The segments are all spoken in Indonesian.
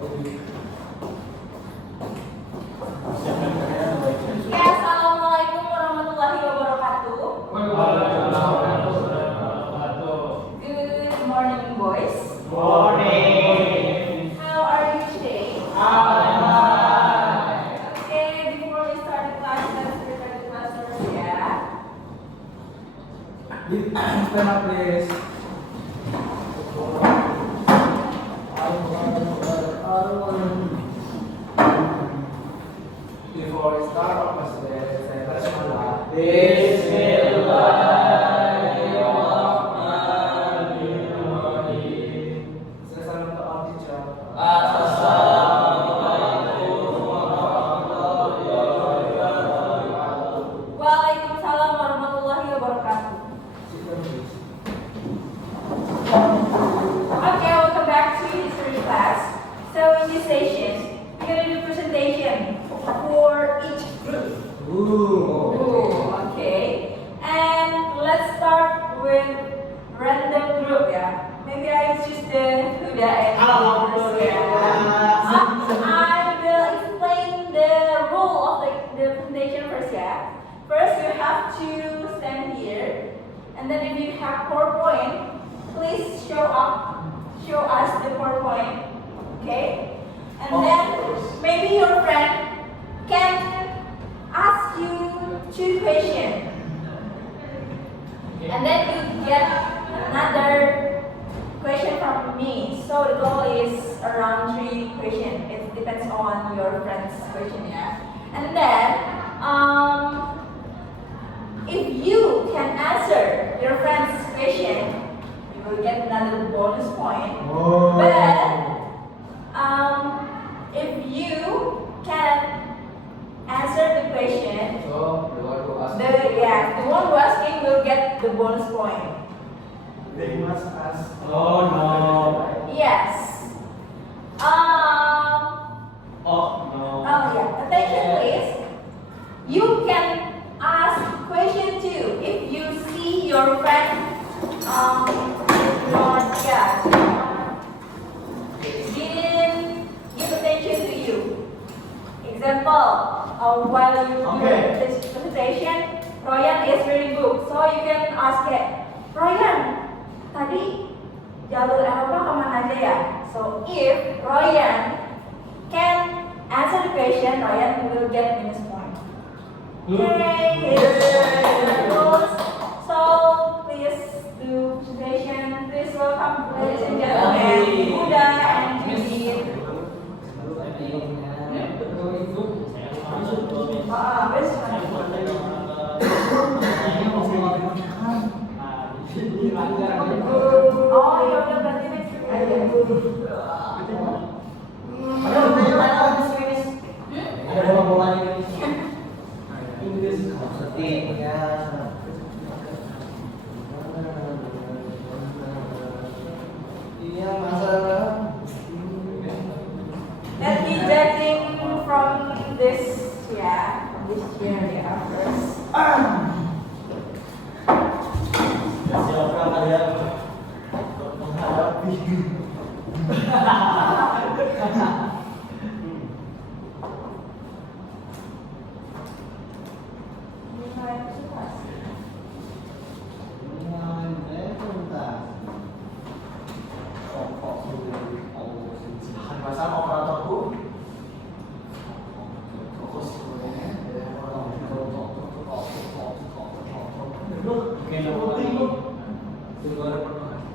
Ya, assalamualaikum warahmatullahi wabarakatuh. Waalaikumsalam warahmatullahi wabarakatuh. Good morning, boys. Morning. How are you today? Hi. Okay, before we start the class, let's prepare the class first, ya. Stand up, please. Before we start our class today, saya basmalah. Bismillahirrahmanirrahim. Saya salam to all teacher. Waalaikumsalam warahmatullahi wabarakatuh. Okay, welcome back to history class. So in this session, we're gonna do presentation for each group. Ooh, okay. And let's start with random group, yeah. Maybe I choose the Huda and Amrs, yeah. I will explain the rule of the presentation first, yeah. First, you have to stand here, and then if you have PowerPoint, please show us the PowerPoint, okay? And then maybe your friend can ask you 2 questions. And then you get another question from me. So the goal is around 3 questions. It depends on your friend's question, yeah. And then, if you can answer your friend's question, you will get another bonus point. But if you can answer the question, So, you want to ask? the one who asking will get the bonus point. They must ask. Oh no. Yes. Oh no. Oh yeah. Attention, please. You can ask question too if you see your friend didn't give attention to you. Example, while you do this presentation, Royan is reading book, so you can ask it, Royan, tadi jalur Eropa kemana aja ya? So if Royan can answer the question, Royan will get minus point. Yay! Rules. So please do presentation. Please welcome, ladies and gentlemen, Huda and Judith. Oh ya udah berarti next week aja. Ada bola Indonesia. Inggris sepertinya. Iya masalah. Let's be judging from this year, first. Siapa kalian untuk menghadapi? Pasang operatorku.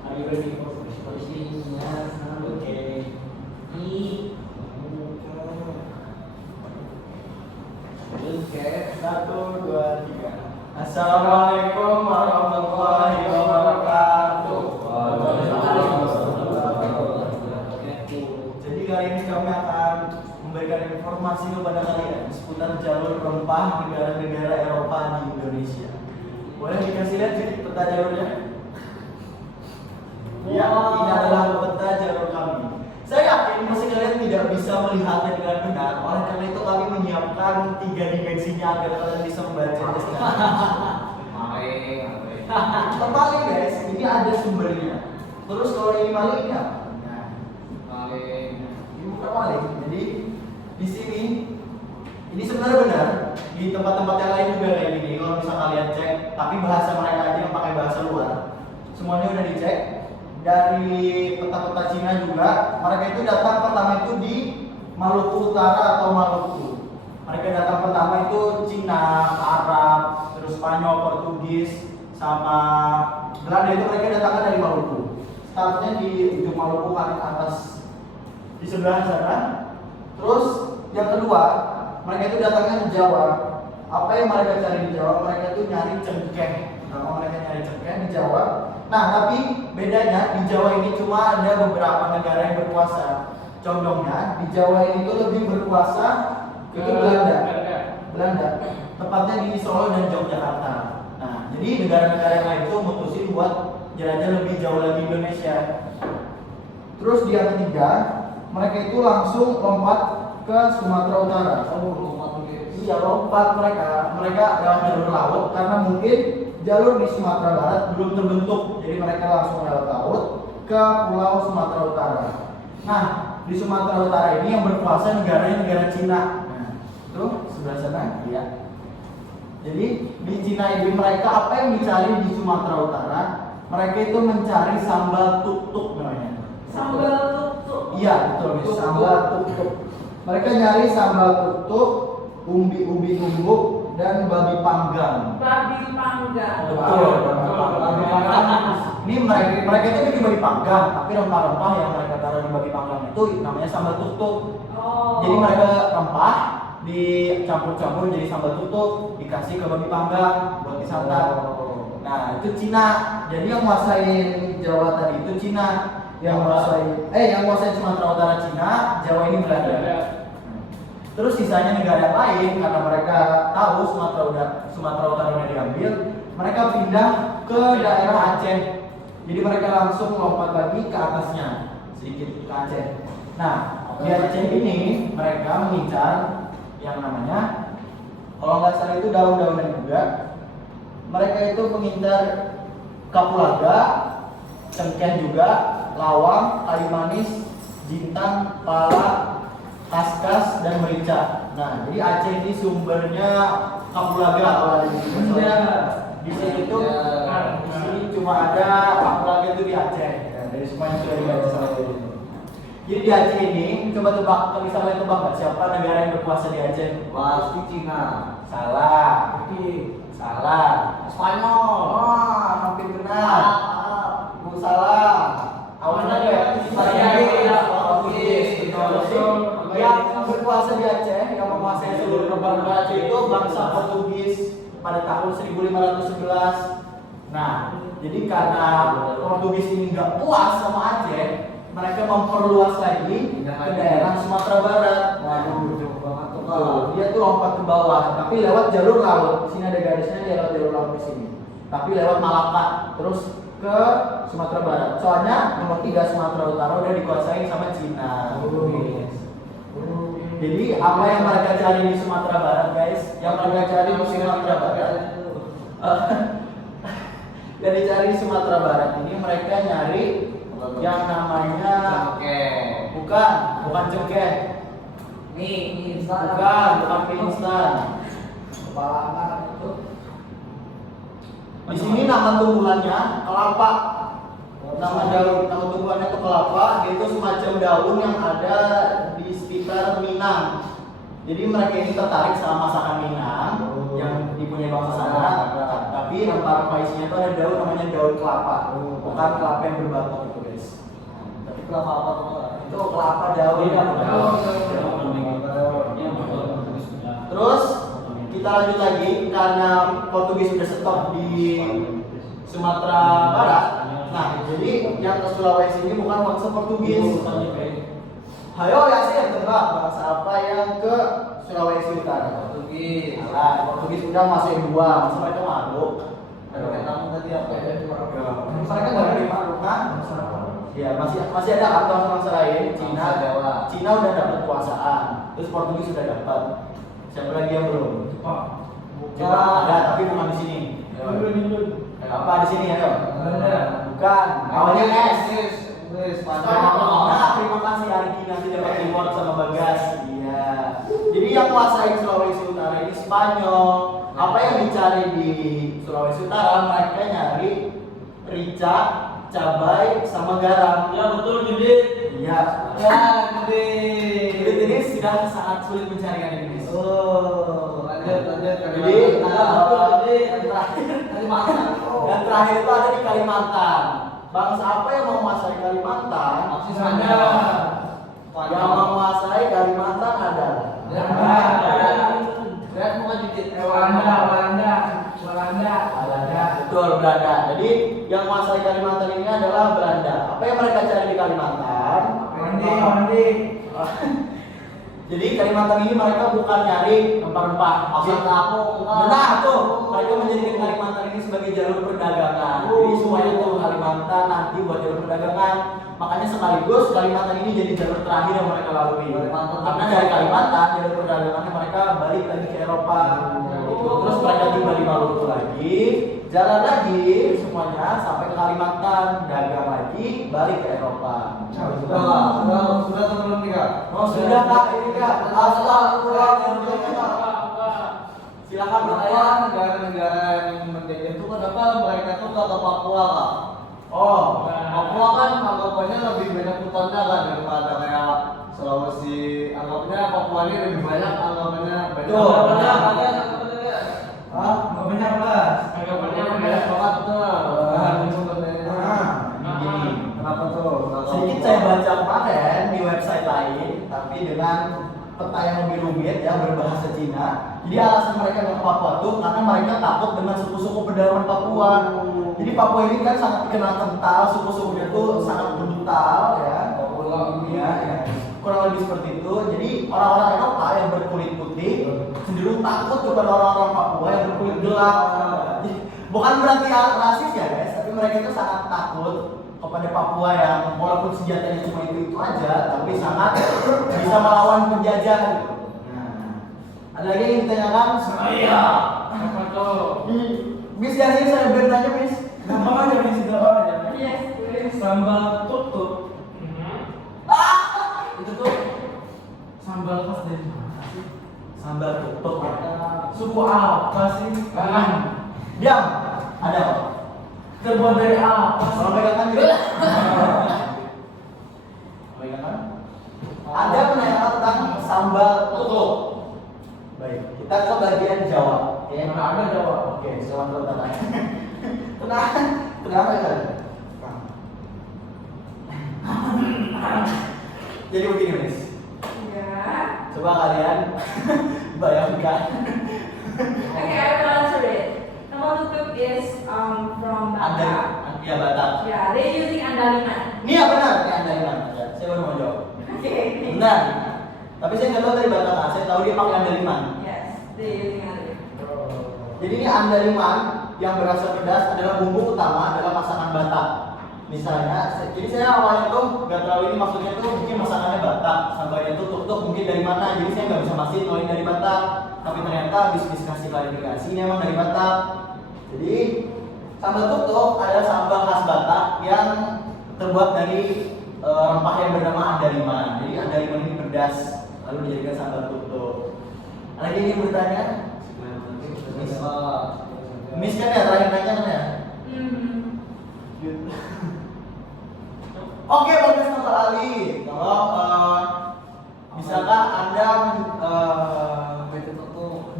Are you ready for presentation? Yes. Okay. Oke, 1, 2, 3. Assalamualaikum warahmatullahi wabarakatuh. Jadi kali ini kami akan memberikan informasi kepada kalian seputar jalur rempah negara-negara Eropa di Indonesia. Boleh dikasih lihat jadi peta jalurnya? Ya, ini adalah peta jalur kami. Saya yakin pasti kalian tidak bisa melihatnya dengan benar. Oleh karena itu kami menyiapkan 3 dimensinya agar kalian bisa membacanya secara Terbalik guys, ini ada sumbernya. Terus kalau ini malingnya, ini bukan di tempat-tempat yang lain juga kayak gini. Kalau bisa kalian cek, tapi bahasa mereka aja yang pakai bahasa luar. Semuanya udah dicek. Dari peta-peta Cina juga, mereka itu datang pertama itu di Maluku Utara atau Maluku. Mereka datang pertama itu Cina, Arab, terus Spanyol, Portugis, sama Belanda itu mereka datangnya dari Maluku. Startnya di ujung Maluku paling atas di sebelah sana. Terus yang kedua, mereka itu datangnya di Jawa. Apa yang mereka cari di Jawa? Mereka itu nyari cengkeh. Kalau mereka nyari cengkeh di Jawa. Nah, tapi bedanya di Jawa ini cuma ada beberapa negara yang berkuasa. Contohnya di Jawa ini tuh lebih berkuasa itu Belanda. Tepatnya di Solo dan Yogyakarta. Nah, jadi negara-negara yang lain itu mutusin buat jelajah lebih jauh lagi Indonesia. Terus di yang ketiga, mereka itu langsung lompat ke Sumatera Utara. Iya, lompat mereka lewat jalur laut karena mungkin jalur di Sumatera Barat belum terbentuk, jadi mereka langsung lewat laut ke Pulau Sumatera Utara. Nah, di Sumatera Utara ini yang berkuasa negaranya negara Cina. Nah, itu sebelah sana, ya. Jadi di Cina ini mereka apa yang dicari di Sumatera Utara? Mereka itu mencari sambal tuk-tuk namanya. Sambal tuk-tuk. Iya, betul, sambal tuk-tuk. Mereka nyari sambal tuk-tuk, umbi umbuk, dan babi panggang. Babi panggang. Betul, babi panggang. Ini mereka itu bikin babi panggang, tapi rempah-rempah yang mereka taruh di babi panggang itu namanya sambal tuk-tuk. Oh. Jadi mereka rempah dicampur-campur jadi sambal tuk-tuk, dikasih ke babi panggang buat disantap. Nah, itu Cina. Jadi yang nguasain Jawa tadi itu Cina. Yang nguasain Sumatera Utara Cina, Jawa ini Belanda. Terus sisanya negara yang lain karena mereka tahu Sumatera Utara udah diambil, mereka pindah ke daerah Aceh. Jadi mereka langsung lompat lagi ke atasnya sedikit ke Aceh. Nah, di Aceh ini mereka mengincar yang namanya, kalau nggak salah itu daun-daunan juga. Mereka itu mengincar kapulaga, cengkeh juga, lawang, kayu manis, jintan, pala, kaskas, dan merica. Nah, jadi Aceh ini sumbernya kapulaga kalau ada di sini. Di sini itu, di sini cuma ada kapulaga itu di Aceh. Dari semua yang sudah dibaca sama itu. Jadi di Aceh ini, coba tebak, kalau misalnya tebak nggak siapa negara yang berkuasa di Aceh? Pasti Cina. Salah. Salah. Spanyol. Wah, hampir benar. Salah. Awalnya ya, Portugis. Yang berkuasa di Aceh, yang menguasai seluruh rempah-rempah Aceh itu bangsa Portugis pada tahun 1511. Nah, jadi karena Portugis ini nggak puas sama Aceh, mereka memperluas lagi ke daerah Sumatera Barat. Waduh, jauh banget tuh. Dia tuh lompat ke bawah, tapi lewat jalur laut. Sini ada garisnya, dia lewat jalur laut ke sini. Tapi lewat Malaka, terus ke Sumatera Barat. Soalnya nomor 3 Sumatera Utara udah dikuasain sama Cina. Jadi apa yang mereka cari di Sumatera Barat, guys? Yang mereka cari di Sumatera Barat. Yang dicari di Sumatera Barat ini mereka nyari yang namanya bukan cengkeh. Mie Bukan mie instan. Balangan itu. Di sini nama tumbuhannya kelapa. Nama tumbuhannya itu kelapa. Dia itu semacam daun yang ada di sekitar Minang. Jadi mereka ini tertarik sama masakan Minang yang dipunyai bangsa sana. Tapi rempah-rempah isinya itu ada daun namanya daun kelapa. Bukan kelapa yang berbatu itu, guys. Tapi kelapa apa tuh? Itu kelapa daun. Terus kita lanjut lagi karena Portugis sudah stop di Sumatera Barat. Nah, jadi yang ke Sulawesi ini bukan bangsa Portugis. Hayo ya sih yang tebak bangsa apa yang ke Sulawesi Utara? Portugis. Nah, Portugis udah masukin dua, masa mereka mabuk. Ada kamu tadi apa? Mereka nggak ada mabuk kan? Ya masih ada kan bangsa lain. Cina udah dapat kekuasaan, terus Portugis sudah dapat. Siapa lagi yang belum? Jepang ada tapi bukan di sini. Apa di sini ya? Bukan. Awalnya S. Nah, terima kasih Arki nanti dapat reward sama Bagas. Iya. Jadi yang kuasain Sulawesi Utara ini Spanyol. Apa yang dicari di Sulawesi Utara? Mereka nyari rica, cabai, sama garam. Ya betul Judit. Iya. Ya Judit. Judit ini sudah sangat sulit mencarikan ini. Oh, lanjut. Jadi Judit. Kalimantan. Dan terakhir itu ada di Kalimantan. Bangsa apa yang menguasai Kalimantan? Maksud Anda. Yang menguasai Kalimantan adalah Berat muka Judit. Belanda. Betul, Belanda. Jadi yang menguasai Kalimantan ini adalah Belanda. Apa yang mereka cari di Kalimantan? Jadi Kalimantan ini mereka bukan nyari rempah-rempah. Maksud aku. Benar tuh. Mereka menjadikan Kalimantan ini sebagai jalur perdagangan. Jadi semuanya tuh Kalimantan nanti buat jalur perdagangan. Makanya sekaligus Kalimantan ini jadi jalur terakhir yang mereka lalui. Karena dari Kalimantan jalur perdagangannya mereka balik lagi ke Eropa. Terus mereka tiba di Maluku lagi, jalan lagi semuanya sampai ke Kalimantan, dagang lagi, balik ke Eropa. Sudah sebelum nikah. Oh sudah kak, ini kak. Astagfirullah. Silakan bertanya. Negara-negara yang menjajah itu kenapa mereka tuh nggak ke Papua kak? Oh, Papua kan anggapannya lebih banyak hutannya kan daripada kayak Sulawesi. Anggapannya Papua ini lebih banyak anggapannya banyak. Tuh, Anggapannya Hah? banyak banget tuh. Gini. Kenapa tuh? Sedikit saya baca kemarin di website lain, tapi dengan peta yang lebih rumit ya berbahasa Cina. Jadi alasan mereka nggak ke Papua tuh karena mereka takut dengan suku-suku pedalaman Papua. Jadi Papua ini kan sangat dikenal kental, suku-sukunya tuh sangat brutal ya. Ya. Kurang lebih seperti itu. Jadi orang-orang Eropa yang berkulit putih cenderung takut kepada orang-orang Papua yang berkulit gelap. Bukan berarti rasis ya guys, tapi mereka itu sangat takut kepada Papua yang walaupun senjatanya cuma itu aja, tapi sangat bisa melawan penjajah. Nah, ada lagi yang ditanyakan? Iya. Apa tuh? Miss Yasin saya bertanya Miss. Gampang aja, Miss, gampang aja. Yes, please. Sambal tutuk. Itu tuh Sambal khas dari mana sih? sambal tutuk. Suku apa sih? Diam. Ada. Terbuat dari apa sih? Kalau pegangan juga. Pegangan. Anda menanyakan tentang sambal tutuk. Baik, kita ke bagian Jawa. Oke. Mana ada Jawa? Oke, selamat datang. Kenapa ya? Jadi begini, Miss. Ya. Coba kalian bayangkan. Okay, I will answer it. Nama tutup is from Batak. Ya Batak. Yeah, they using andaliman. Ini ya benar, ini Andaliman. Ya, saya baru mau jawab. Okay. Benar. Tapi saya nggak tahu dari Batak. Saya tahu dia pakai Andaliman. Yes, they using andaliman. Jadi ini Andaliman yang berasa pedas adalah bumbu utama dalam masakan Batak. Misalnya, jadi saya awalnya tuh nggak tahu ini maksudnya tuh mungkin masakannya Batak, sambalnya tuh tuk mungkin dari mana. Jadi saya nggak bisa mastiin kalau ini dari Batak. Tapi ternyata habis diskusi klarifikasi ini emang dari Batak. Jadi sambal tuk adalah sambal khas Batak yang terbuat dari rempah yang bernama Andaliman. Jadi Andaliman ini pedas lalu dijadikan sambal tuk. Ada lagi yang bertanya? Miss kan ya terakhir nanya kan ya? Oke, bagus Mas Ali. Kalau bisakah Anda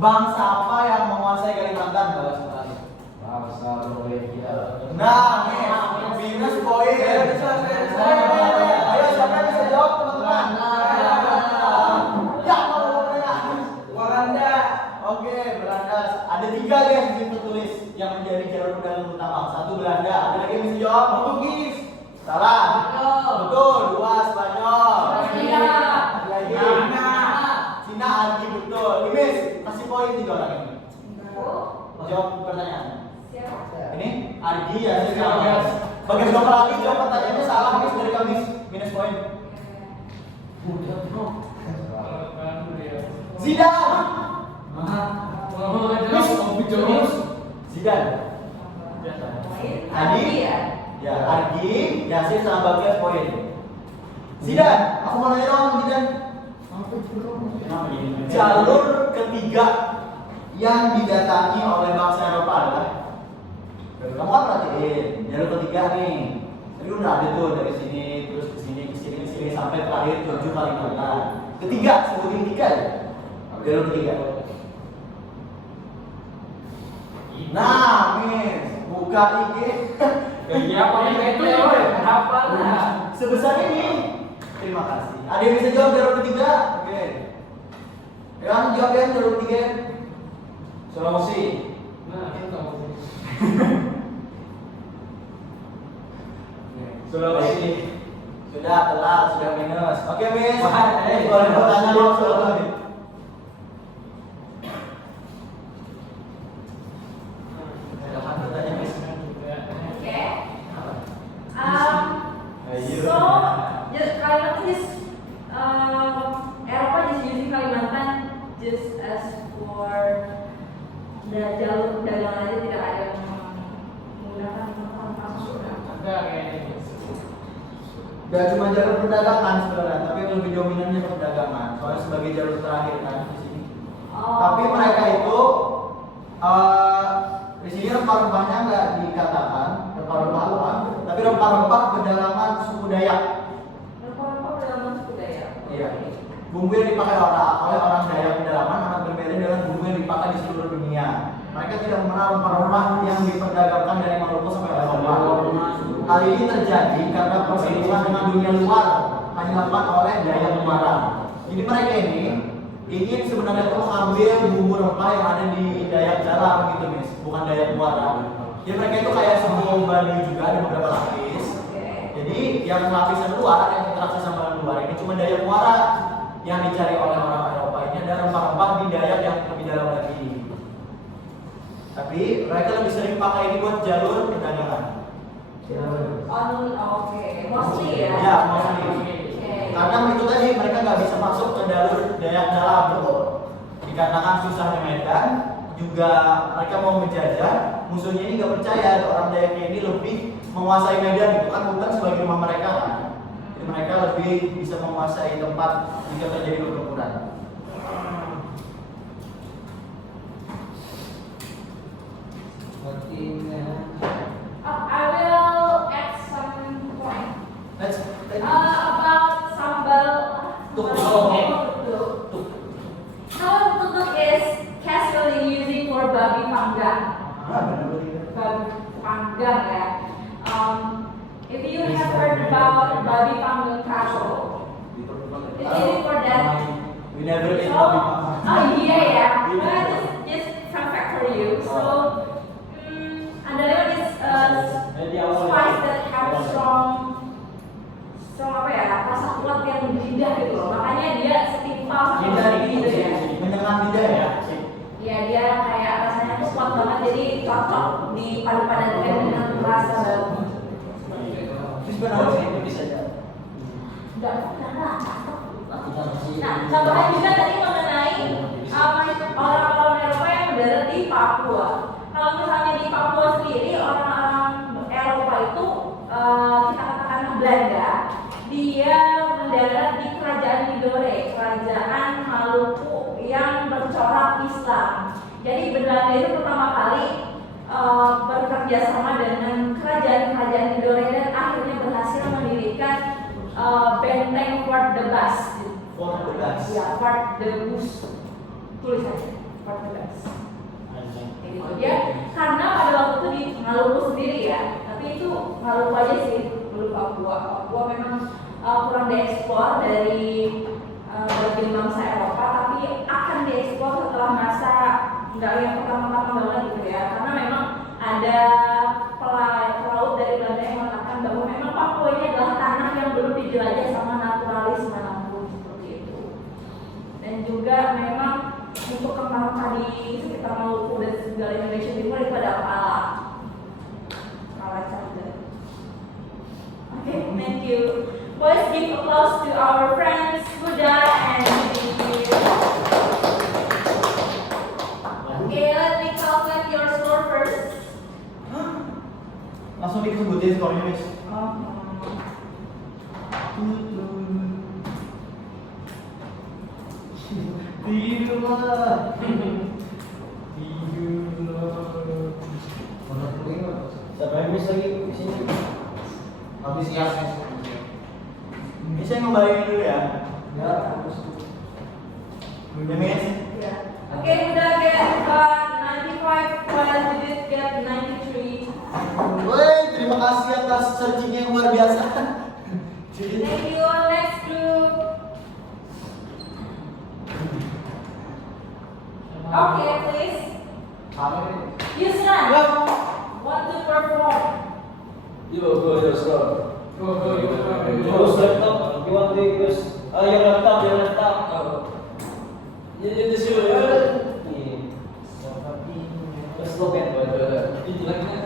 bangsa apa yang menguasai Kalimantan? Bangsa Norwegia. Nah, minus poin. Ayo siapa yang bisa jawab teman-teman? Ya, Belanda. Oke, Belanda. Ada 3 guys di situ tulis yang menjadi jalur perdagangan utama. 1 Belanda. Ada lagi yang bisa jawab? Portugis. Salah. Betul. 2 Spanyol. Cina. Ada lagi. Cina. Argi betul. Miss, kasih poin 3 orang ini. Jawab pertanyaan. Ini Argi ya, sih salah. Bagian berapa lagi jawab pertanyaannya salah, Miss, dari kami minus poin. Zidane. Zidane. Adi. Ya, Argi, Yasin sama Bagas poin. Zidane, aku mau nanya dong Zidane. Jalur ketiga yang didatangi oleh bangsa Eropa adalah, kamu kan perhatiin jalur ketiga nih. Tadi udah ada tuh dari sini terus ke sini ke sini ke sini sampai terakhir 7 Kalimantan. Ketiga, sebutin tiga ya. Jalur ketiga. Nah, Miss, buka IG. Ya pakai itu ya, apa lah? Sebesar ini. Terima kasih. Ada yang bisa jawab jalur ketiga? Oke. Ya, jawab yang jalur ketiga. Sulawesi. Nah, itu Sulawesi. Sudah telat, sudah minus. Oke, Miss. Wah, Boleh bertanya langsung. Silahkan bertanya, Miss. Okay. So, just Kalimantan is Eropa just using Kalimantan just as for jalur perdagangan aja, tidak ada yang menggunakan masuk. Ada kayaknya. Gak cuma jalur perdagangan sebenarnya, tapi yang lebih dominannya perdagangan. Soalnya sebagai jalur terakhir kan di sini. Tapi mereka itu di sini rempah-rempahnya nggak dikatakan rempah-rempah apa, tapi rempah-rempah pedalaman suku Dayak. Rempah-rempah pedalaman suku Dayak. Iya. Bumbu yang dipakai oleh orang Dayak pedalaman akan berbeda dengan bumbu yang dipakai di seluruh dunia. Mereka tidak mengenal rempah-rempah yang diperdagangkan dari Maroko sampai Eropa. Hal ini terjadi karena perselingkuhan dengan dunia luar hanya dilakukan oleh Dayak Muara. Jadi mereka ini ingin sebenarnya tuh mengambil bumbu rempah yang ada di Dayak Jalam gitu, Miss, bukan Dayak Muara. Jadi mereka itu kayak sebuah baju juga, ada beberapa lapis. Jadi yang lapisan luar yang interaksi sama yang luar ini cuma Dayak Muara. Yang dicari oleh orang Eropa ini ada rempah-rempah di Dayak yang lebih dalam lagi. Tapi mereka lebih sering pakai ini buat jalur perdagangan. Mostly ya. Ya, mostly. Karena itu tadi mereka nggak bisa masuk ke jalur Dayak Dalam betul. Dikarenakan susahnya medan, juga mereka mau menjajah, musuhnya ini nggak percaya orang Dayaknya ini lebih menguasai medan gitu kan, hutan sebagai rumah mereka kan. Jadi mereka lebih bisa menguasai tempat jika terjadi pertempuran. I will add some point Let's about sambal. Tuk. Sambal tutuk is casually using for babi panggang. Babi panggang ya. If you have heard about babi panggang casserole, it's easy for that. We never eat So, babi oh iya ya. Just fun fact for you. So, andaliman is spice that have strong apa ya, rasa kuat yang di lidah gitu loh. Makanya dia setimpal sama babi gitu ya. menyengat lidah ya. Iya, dia kayak rasanya tuh kuat banget, jadi cocok dipadu-padankan dengan rasa babi. Terus benar itu bisa aja. Enggak lah. Nah, tambahan juga tadi mengenai orang-orang Eropa yang mendarat di Papua. Kalau misalnya di Papua sendiri, orang-orang Eropa itu kita katakan Belanda, dia mendarat di Kerajaan Tidore, Kerajaan Maluku yang bercorak Islam. Jadi Belanda itu pertama kali bekerja sama dengan kerajaan-kerajaan Tidore dan akhirnya berhasil mendirikan benteng Fort de Bas. Ya, Fort de Bus. Tulis aja, Fort de Bas. Gitu ya. Karena pada waktu itu di Maluku sendiri ya, tapi itu Maluku aja sih, belum Papua. Papua memang kurang diekspor dari bagian bangsa Eropa, tapi akan diekspor setelah masa nggak yang pertama-tama banget gitu ya, karena memang ada pelaut dari Belanda yang mengatakan bahwa memang Papua ini adalah tanah yang belum dijelajah sama naturalis manapun seperti itu. Dan juga memang untuk kembang di sekitar Maluku dan segala Indonesia Timur itu ada pala cabai. Okay, thank you. Boys, give applause to our friends Huda and Vivi. Okay, let me calculate your score first. Langsung disebutin skornya, Miss. Tidur lah. Siapa yang bisa lagi di sini? Habis siap. Ini saya ngebalikin dulu ya. Ya. Demis. Yeah. Okay, Buddha get 95 plus Didit get 93. Woi, terima kasih atas searchingnya yang luar biasa. Thank you. Next group. Okay, please. Yusran, want to perform? Go, laptop. You want to use your laptop. This you. Let's look at itu lagi kan.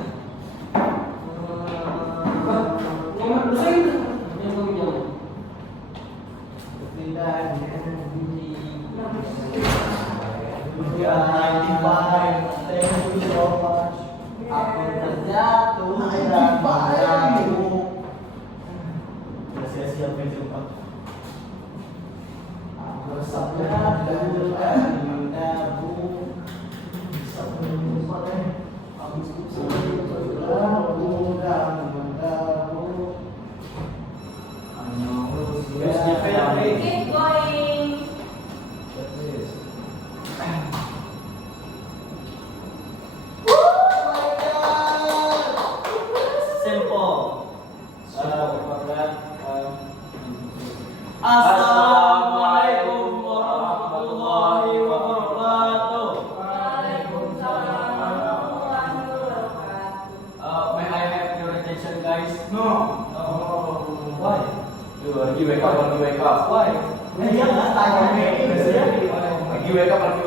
Ya, 95. Thank you so much. Aku terjatuh dan menjatuh. Udah siap-siap jumpa. Aku terjatuh dan menjatuh. Aku terjatuh dan menjatuh. Keep going. Assalamualaikum warahmatullahi wabarakatuh. Waalaikumsalam warahmatullahi wabarakatuh. May I have your attention, guys? No. Why? Lagi wake up. Why? Jangan tanya ini biasanya. Lagi wake up.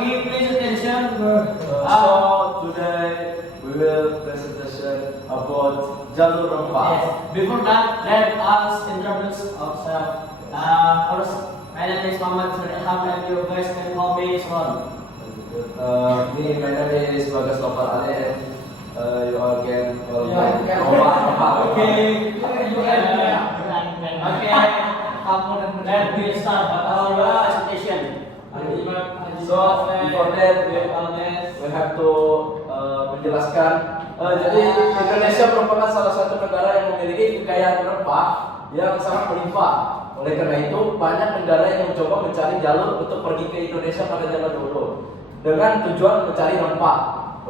Please attention. So today we will presentation about jalur rempah. Yes. Before that, let us introduce ourselves. First, my name is Muhammad Suriham and you guys can call me Iswan. Ini my name is Bagas Lopar Ale. You all can call me Yeah. Rempah. Okay. Okay. Let me start our presentation. So before that we have to menjelaskan. Jadi Indonesia merupakan salah satu negara yang memiliki kekayaan rempah yang sangat melimpah. Oleh karena itu banyak negara yang mencoba mencari jalur untuk pergi ke Indonesia pada zaman dulu dengan tujuan mencari rempah.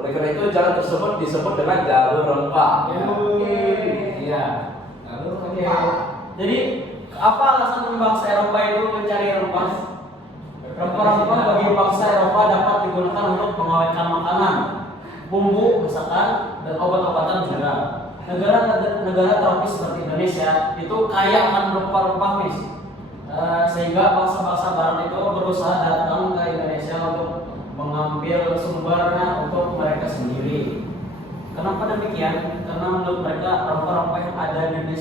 Oleh karena itu jalan tersebut disebut dengan jalur rempah. Iya. Oke. Jadi apa alasan bangsa Eropa itu mencari rempah? Rempah-rempah bagi bangsa Eropa dapat digunakan untuk mengawetkan makanan, bumbu, masakan, dan obat-obatan juga. Negara tropis seperti Indonesia itu kaya akan rempah-rempah, sehingga bangsa-bangsa Barat itu berusaha datang ke Indonesia untuk mengambil sumbernya untuk mereka sendiri. Kenapa demikian? Karena menurut mereka rempah-rempah yang ada di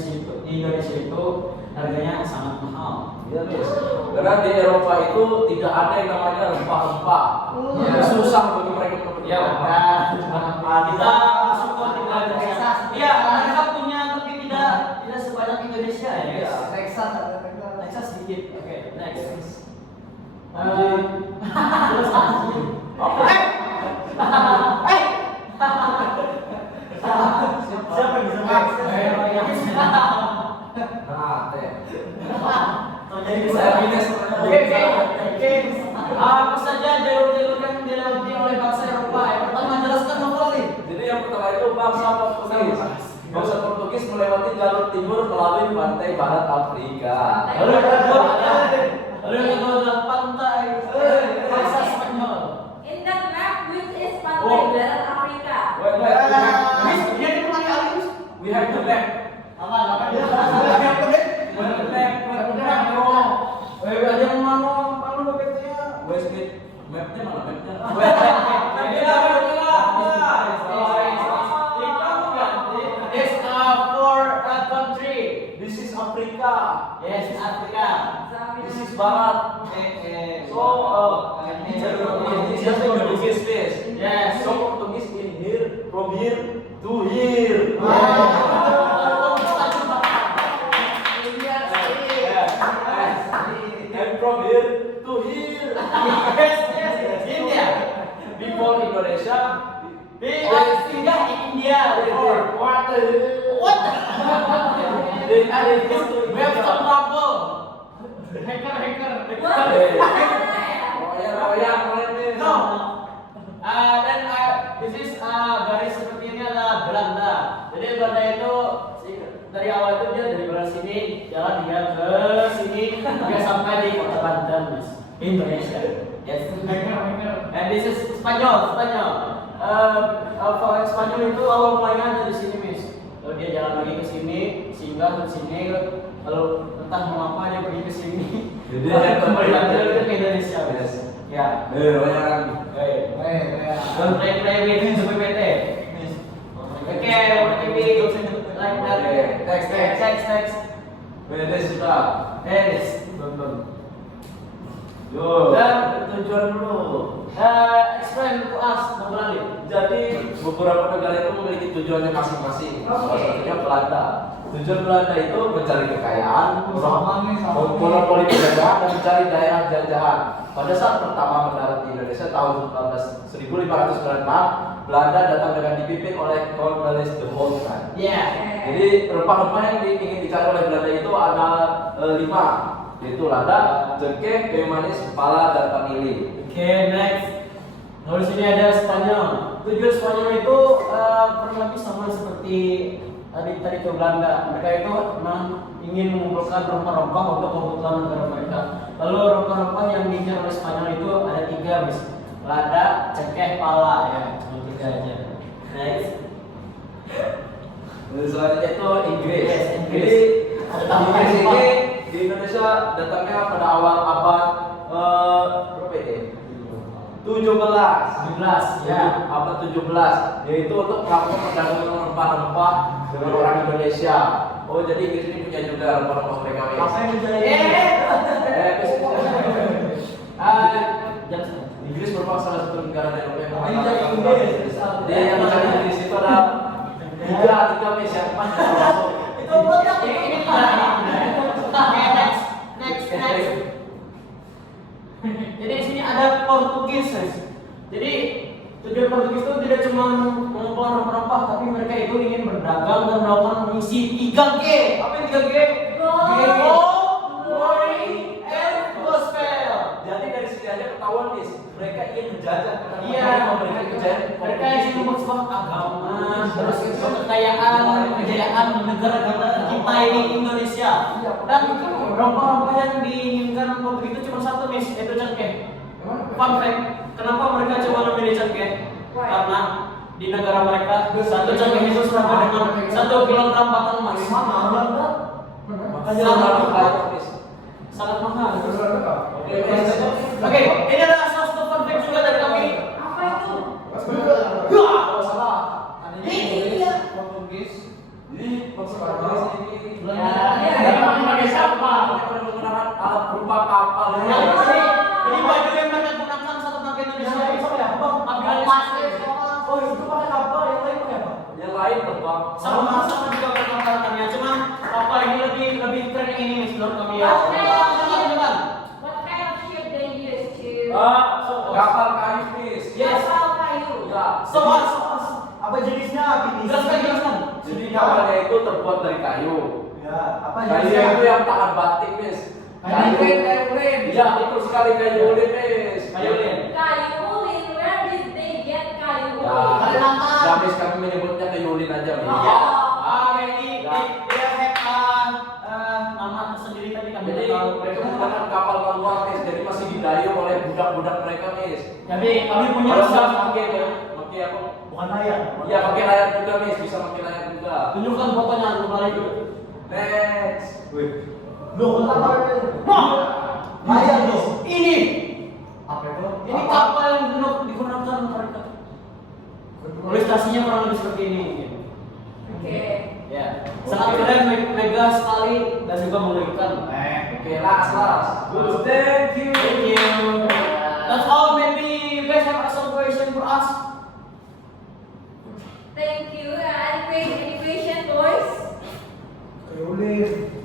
Indonesia itu harganya sangat mahal. Iya, Miss. Karena di Eropa itu tidak ada yang namanya rempah-rempah. Susah bagi mereka untuk Ya, kita bersyukur tinggal di Indonesia. Iya, mereka punya tapi tidak sebanyak Indonesia ya, guys. Texas sedikit. Oke, next. Siapa yang bisa main? Terjadi Apa saja jalur-jalur yang dilewati oleh bangsa Eropa? Yang pertama, jelaskan novel nih. Jadi yang pertama itu bangsa Portugis. Bangsa Portugis melewati jalur timur melalui pantai barat Afrika. Lalu yang kedua adalah pantai bangsa Spanyol. In that map, which is pantai barat Afrika? We have to map. Westgate mapnya mana mapnya? This is Africa. Yes, Afrika. This is Barat. So this is Portuguese space. Yes. So Portuguese in here, from here to here. And from here to here. Yes. India. Before Indonesia, singgah di India. What? They added this to we have some trouble. Hacker. What? Royang, Miss. No. Dan this is garis seperti ini adalah Belanda. Jadi Belanda itu dari awal itu dia dari Belanda sini jalan dia ke sini dia sampai di kota Banten, Mas. Indonesia. Yes. And this is Spanyol. Kalau Spanyol itu awal mulanya dari sini, Miss. Lalu dia jalan lagi ke sini, singgah ke sini, lalu entah mau apa dia pergi ke sini. Jadi dia kembali lagi ke Indonesia, Miss. Ya. Royang. Baik. Don't play with the PPT. Okay, maybe like that. Next. Beres sudah. Yes. Yo. Dan Tujuan dulu. explain to us, Bang Rali. Jadi beberapa negara itu memiliki tujuannya masing-masing. Salah satunya Belanda. Tujuan Belanda itu mencari kekayaan, monopoli perdagangan dan mencari daerah jajahan. Pada saat pertama mendarat di Indonesia tahun 1596, Belanda datang dengan dipimpin oleh Cornelis de Holstein. Yeah. Jadi rempah-rempah yang ingin dicari oleh Belanda itu ada 5, yaitu lada, cengkeh, kayu manis, pala, dan vanili. Okay, next. Lalu sini ada Spanyol. Tujuan Spanyol itu kurang lebih sama seperti tadi ke Belanda. Mereka itu memang ingin mengumpulkan rempah-rempah untuk kebutuhan negara mereka. Lalu rempah-rempah yang diincar oleh Spanyol itu ada 3, Miss. Lada, cengkeh, pala, ya. Cuma 3 aja. Next. Selanjutnya itu Inggris. Yes, Inggris. Jadi Ada Inggris tambahan ini di Indonesia datangnya pada awal abad berapa ini? 17. Ya. Abad 17, yaitu untuk melakukan perdagangan rempah-rempah dengan orang Indonesia. Oh, jadi Inggris ini punya juga rempah-rempah mereka. Apa yang menjadi? Inggris merupakan salah satu negara Eropa yang Apa yang jadi Inggris? Dia yang mencari Inggris itu ada tiga Miss yang pas masuk. Itu botak. Ini next. Jadi di sini ada Portugis, guys. Jadi tujuan Portugis itu tidak cuma mengumpulkan rempah-rempah, tapi mereka itu ingin berdagang dan melakukan misi 3G. Apa yang 3G? Gold, glory, and gospel. Jadi dari sini aja ketahuan Miss, mereka ingin menjajah. Iya, memberikan kejayaan. mereka ingin membuat sebuah agama, terus kejayaan negara kita tercinta ini Indonesia. Dan rempah-rempah yang diinginkan Portugis itu cuma satu, Miss, yaitu cengkeh. Fun fact, kenapa mereka coba memilih cengkeh? Karena di negara mereka satu cengkeh itu sama dengan 1 kilogram batang emas. Makanya orang kaya Miss. Sangat mahal. Oke, Miss. Oke, ini adalah salah satu fun fact juga dari kami. Apa itu? Oh, salah. Iya. Portugis. Ini Portugis ini. Emang pakai siapa? Menggunakan alat berupa kapal. Ini baju yang mereka gunakan saat datang ke Indonesia. Oh, itu pakai kapal, yang lain pakai apa? Yang lain terbang. Sama juga perkembangannya, cuman kapal ini lebih keren ini, Miss, menurut kami ya. What kind of ship they use to? Kapal kayu Miss. Yes. Kapal kayu. Ya. Soal. Apa jenisnya? Jelaskan. Jadi kapalnya itu terbuat dari kayu. Ya, apa Kayu jenisnya? itu yang tahan batik, Miss. Kayu ulin. Ya, betul sekali kayu ulin, Miss. Kayu ulin. Kayu ulin. Where did they get kayu Ya, ulin? Kalimantan. ya, Miss, kami menyebutnya kayu ulin aja, Miss. Oh. Ya. Dia nama tersendiri tadi kami Jadi tahu. mereka menggunakan kapal manual, Miss. Jadi masih didayung oleh budak-budak mereka, Miss. Jadi kami punya Kalau usaha. sudah pakai ya, pakai apa? Bukan layar. Ya, pakai layar juga, Miss. Bisa pakai layar juga. Tunjukkan fotonya kembali dulu. Next. Loh, apa itu? Wah, Layar loh. ini Apa itu? Ini kapal yang digunakan mereka. Ilustrasinya kurang lebih seperti ini. Oke. Ya, sangat keren, megah sekali dan juga mengerikan. Oke, last. Thank you. Thank you. That's all. Maybe you guys have some question for us. Thank you. Any question, boys?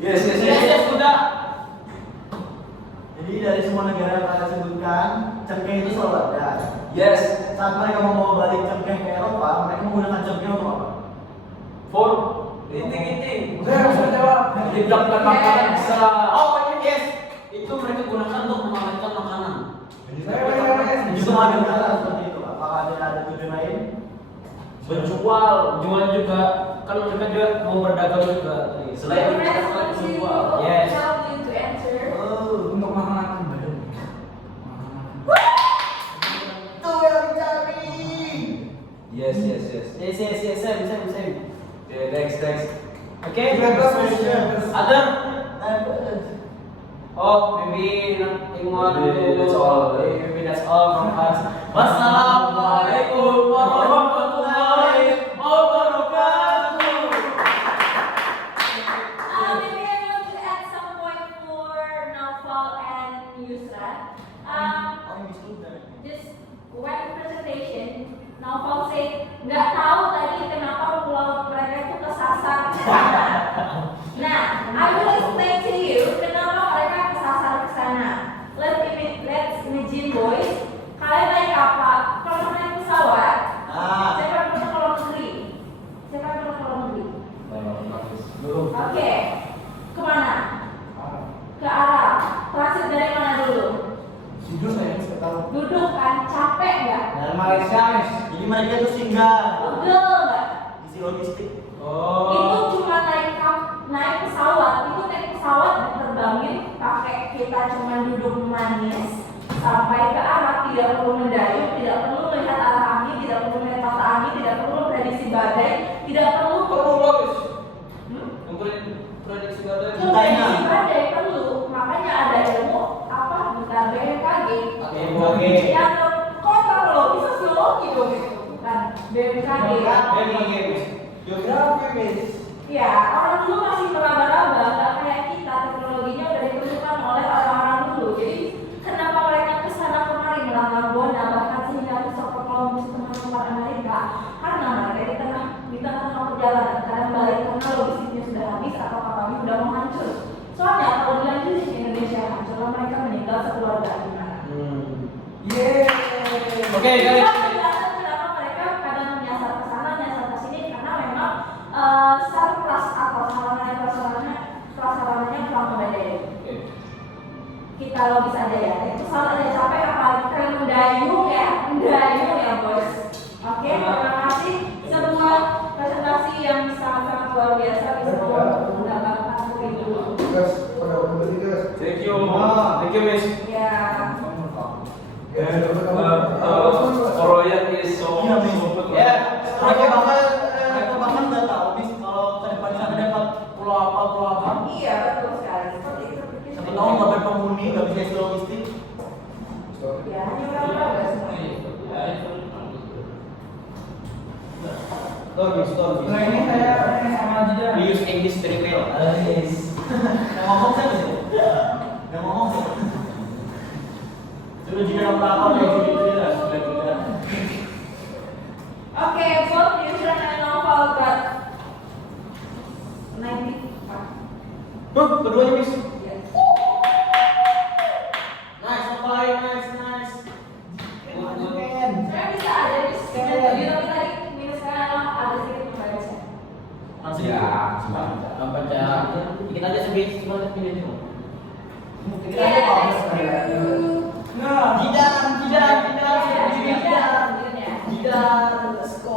Yes. Yes, sudah. Jadi dari semua negara yang kalian sebutkan, cengkeh itu selalu ada. Yes. saat mereka membawa balik cengkeh ke Eropa, mereka menggunakan cengkeh untuk apa? For Inting. saya harus menjawab. Didapatkan makanan bisa. Oh, yes. Itu mereka gunakan untuk memamerkan makanan. Itu ada cara seperti itu. Apakah ada tujuan lain? Berjual, jual juga. Kan mereka juga mau berdagang juga. Selain The rest want to berjual. Yes. help you to answer. Untuk makanan badan. Itu yang dicari. Yes. Yes, same. Okay, next. Okay. Questions. Other? Oh, maybe nothing more. Maybe that's all. Maybe that's all from us. Wassalamualaikum warahmatullahi wabarakatuh. Maybe I want to add some point for Naufal and Yusra. Just when presentation, Naufal said, nggak tahu tadi kenapa pulau mereka itu kesasar. Nah, I will explain to you kenapa mereka kesasar ke sana. Let's imagine boys, kalian naik kapal, kalau naik pesawat, siapa yang pernah ke luar negeri? Siapa yang pernah ke luar negeri? Oke, kemana? Ke Arab. Transit dari mana dulu? Tidur saya tahu. Duduk kan, capek nggak? Dari Malaysia, Miss. Jadi mereka itu singgah Pegel nggak? isi logistik. Itu cuma naik pesawat, itu naik pesawat diterbangin pakai kita cuma duduk manis sampai ke Arab, tidak perlu mendayung, tidak perlu melihat arah angin, tidak perlu melihat mata angin, tidak perlu prediksi badai, tidak perlu Prediksi badai. prediksi badai perlu, makanya ada ilmu apa bentar BMKG. Yang kontrol loh, bisa sosiologi dong itu, bukan BMKG. Geografi, Miss. Ya, orang dulu masih meraba-raba, nggak kayak kita, teknologinya udah ditentukan oleh orang-orang dulu. Jadi, kenapa mereka kesana kemari melanggar Bona, bahkan sehingga besok ke Columbus teman-teman Amerika? Karena mereka di tengah perjalanan, kadang balik karena logistiknya sudah habis atau kapalnya sudah mau hancur. Soalnya kalau dilanjutin Indonesia hancur, mereka meninggal sekeluarga gimana? Oke, guys. Itu penjelasan kenapa mereka kadang menyasar ke sana, menyasar ke sini karena memang surplus atau prasarannya kurang memadai. Kita logis aja ya. Itu salah aja capek apalagi kalian mendayung ya bos. Oke, terima kasih semua presentasi yang sangat-sangat luar biasa bisa mendapatkan itu. Thank you, Miss. Ya. Royan is so Iya, Miss. good. Ya, mereka bahkan nggak tahu bis kalau ke depan sana dapat pulau apa. Iya betul sekali. Seperti itu. Siapa tahu nggak berpenghuni, nggak bisa isi logistik. Ya, hanya orang-orang semuanya. Nah, ini saya sama Jida. We use English very well. Yes. Yang ngomong siapa sih? Yang ngomong siapa? Sudah juga apa kayak sudah. Oke, both Yusra and Naufal got 90. Keduanya Miss. Yes. Nice, nice. Saya bisa ada di sini. Tapi tadi minusnya ada sedikit membaca. Baca dikit aja sih, cuma pilih itu. Kita aja kalau Nah, let's go.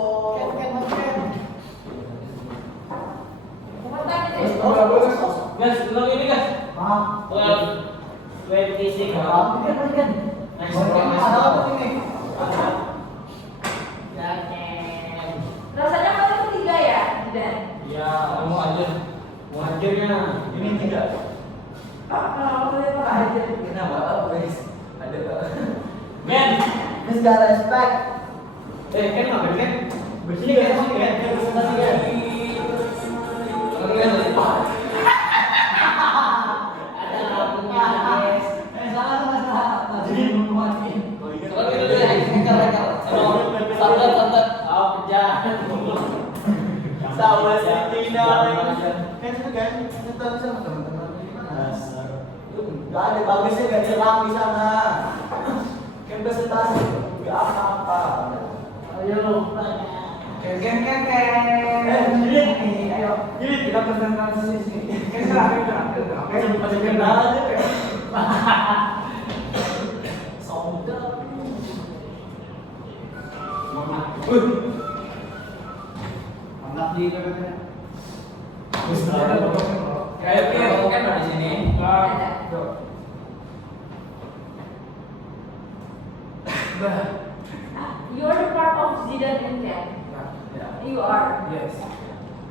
Guys, ulang ini guys. Maaf. 26. Nice. Ada apa ini? Rasanya kali ketiga ya, Dan. Ya, mau ajarnya. Ini tidak. Kalau saya pernah aja. Kenapa? Guys, ada. Men, Miss gak respect. kan ngapain kan? Bersini kan? Presentasi kan? Ada lampunya guys. Salah. Jadi belum mati. Oh iya. Kalau gitu deh, santet. Oh, kerja. Sama si Tina. Kan itu kan kita sama teman-teman gimana? Gak ada bagusnya gak jelang di sana. Kan presentasi gak apa-apa. Ken. Ayo. Kita presentasi sini. Ken. Masih kenal aja. Anak di KPP. Kayak kan di sini. You are the part of Zidane and Ken. You are. Yes.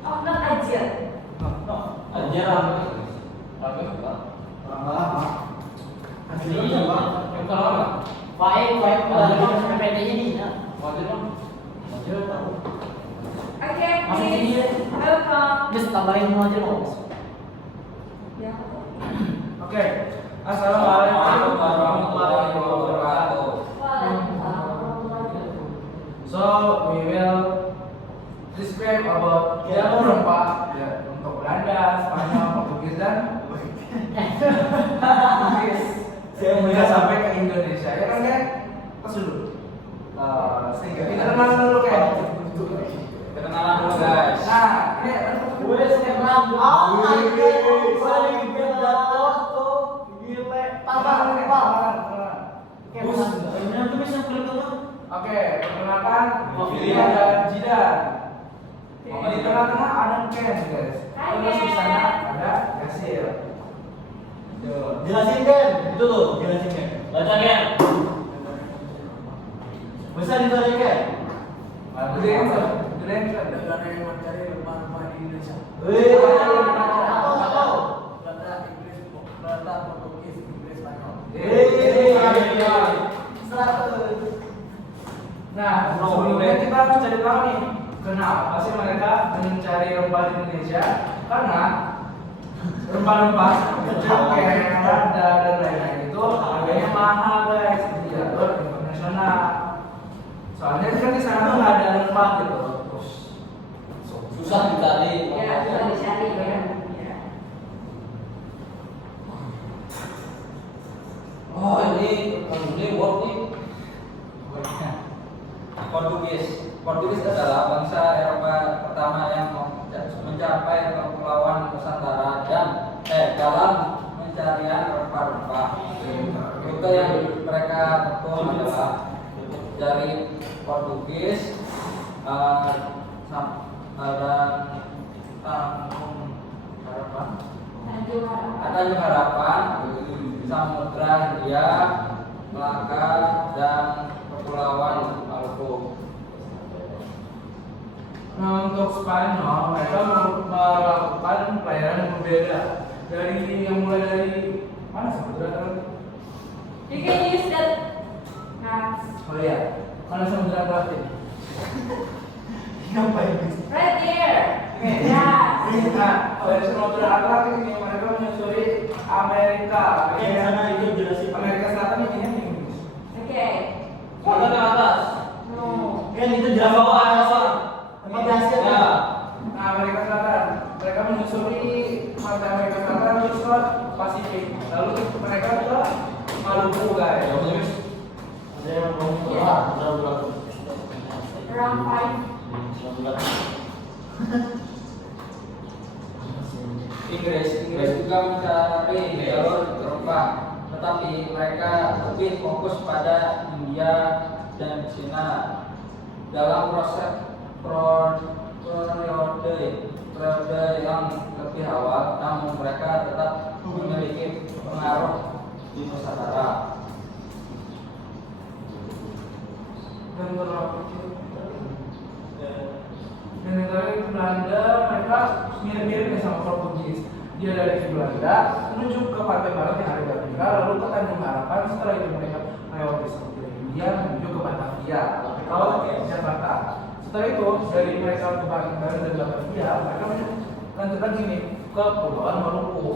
Oh, not Ajil. Ajaran. Lama-lama. Asli. Yang kalau Baik PPT-nya nih. Wajar tahu. Okay, Masih please. sini. Welcome. Terus tambahin mau aja loh. Ya. Oke. Assalamualaikum warahmatullahi wabarakatuh. So we will describe about jalur rempah ya, untuk Belanda, Spanyol, Portugis dan Inggris. Saya mulai sampai ke Indonesia ya kan kan? Pas dulu. Sehingga kita kenalan dulu kan. Kenalan dulu guys. Nah, ini Gue sekarang Oke, perkenalkan William dan Jidan. Di tengah-tengah ada Ken, guys. Hai, Terus di Ken. sana ada Yasir. Jelasin Ken, itu tuh, jelasin Ken. Baca Ken. Bisa ditanya Ken. Gede kan negara yang mencari rempah-rempah di Indonesia. Wih, apa? Belanda, Portugis, Inggris, Spanyol. Nah, sebelumnya kita harus cari tahu nih, kenapa sih mereka mencari rempah di Indonesia? Karena rempah-rempah seperti cengkeh, lada, dan lain-lain itu harganya mahal guys di jalur internasional. Soalnya kan di sana tuh nggak ada rempah gitu, terus Susah dicari. Ya, sudah dicari ya. Oh ini word nih. Portugis adalah bangsa Eropa pertama yang mencapai kepulauan Nusantara dan dalam pencarian rempah-rempah. Rute yang mereka tempuh adalah dari Portugis, Tanjung Harapan, Samudra Hindia, Melaka, dan Kepulauan Maluku. Nah, untuk Spanyol mereka melakukan pelayaran yang berbeda dari yang mulai dari mana samudra kan? You can use that maps. Oh iya, mana samudra Atlantik? Ngapain? Right there. Ini. Ya. Nah, dari samudra Atlantik ini mereka menyusuri Amerika. Ken, sana itu jelasin. Amerika Selatan ini yang Inggris. Okay. Mata ke atas. No. Ken, itu jelas Bawah Asia. Tempat rahasia Ya. kan? Nah, Amerika Selatan, mereka menyusuri pantai Amerika Selatan terus ke Pasifik. Lalu mereka ke Maluku guys. Ada yang mau keluar, berapa? Around 5. Inggris juga mencari jalur rempah, tetapi mereka lebih fokus pada India dan Cina. Dalam periode yang lebih awal, namun mereka tetap memiliki pengaruh di Nusantara. Dan dari Belanda mereka mirip-mirip sama Portugis. Dia dari Belanda menuju ke pantai barat yang ada di Afrika, lalu ke Tanjung Harapan. Setelah itu mereka melewati Samudra Hindia menuju ke Batavia, laut Jakarta. Setelah itu dari mereka ke Batavia dan Batavia, mereka lanjutkan gini ke Kepulauan Maluku.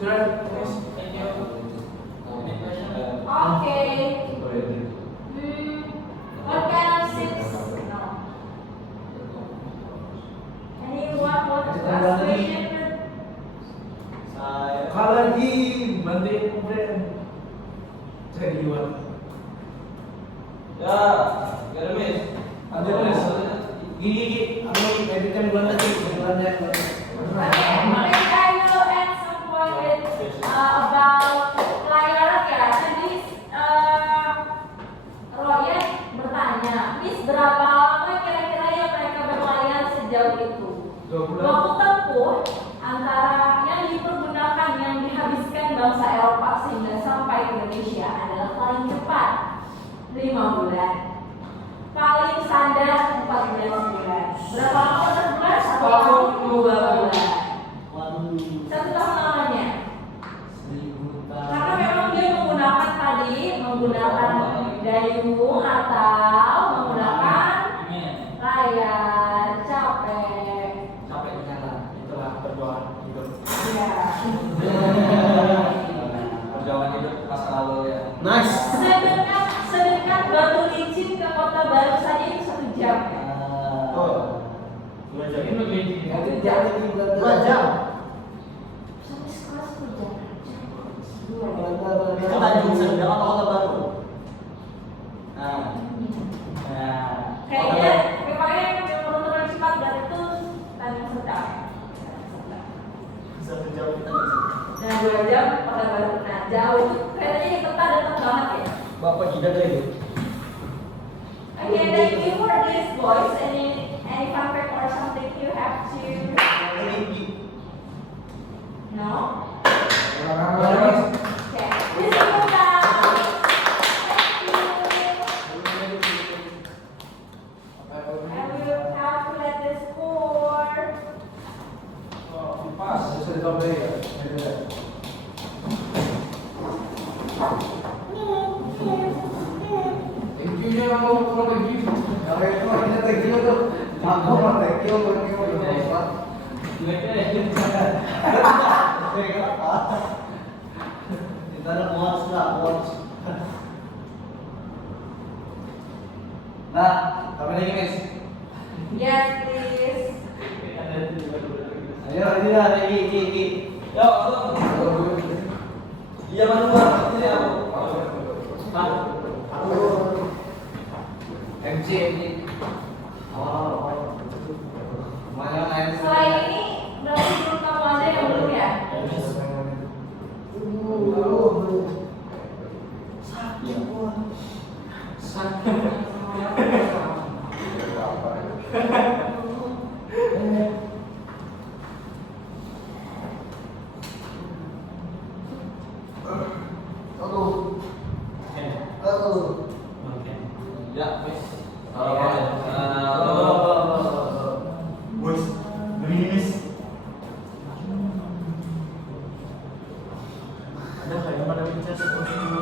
Sudah, guys. Okay. What kind of seats? No. Anyone want to ask question? Saya Kalau lagi bantuin brand. Jadi gimana? Ya, gak ada mis. Ada mis. Gigi, aku editkan bulan lagi, bulannya. Okay, maybe I will add some point with about pelayaran ya. Jadi Royan bertanya, Miss berapa lama kira-kira ya mereka berlayar sejauh itu? 2 bulan. Waktu tempuh antara yang dipergunakan yang dihabiskan bangsa Eropa sehingga sampai ke Indonesia adalah paling cepat 5 bulan, paling sadar 14 bulan. Berapa lama 14 bulan? 1 tahun 2 bulan. Waduh. 1 tahun lamanya. 1000 tahun. Karena memang dia menggunakan dayung atau menggunakan layar. Capek di jalan. Itulah perjuangan hidup. Ya. Perjuangan hidup masa lalu ya. Nice. Sedekat Batu Licin ke Kota Baru saja itu 1 jam. Oh. 2 jam. Ini lebih Nanti jadi 2 jam. Sampai sekolah 10 jam. Itu Tanjung Sendal atau Kota Baru? Nah. Kayaknya yang menurut cepat dari itu Tanjung Sedap. 1 jam kita bisa. Nah 2 jam Kota Baru. Nah jauh itu keretanya yang dekat banget ya. Bapak tidak ada itu. Okay, thank you for this boys. Any fun fact or something you have to? No. Okay. This is and we will calculate the score. Pas. Bisa ditambahin ya? Thank you-nya mau kalau begitu. Kalau itu ini thank you tuh. Aku mau thank you. Kita ada quotes lah, quotes. Nah, tapi lagi Miss. Yes, please. Ayo, ini lah, ini. Yo, iya mana ini aku. MC. Oh. Mana main? Selain ini berarti belum kamu aja yang belum ya? Ya, Miss. Boys, begini Miss. Ada kayak pada bicara seperti itu.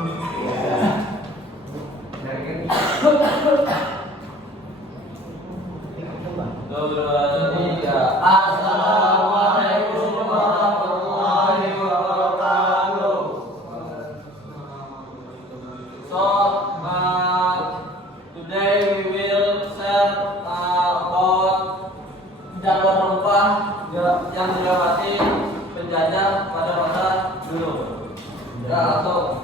Dua, tiga. Assalamualaikum warahmatullahi wabarakatuh. So, today we will share about jalur rempah yang dilewati penjajah pada masa dulu. Ya, atau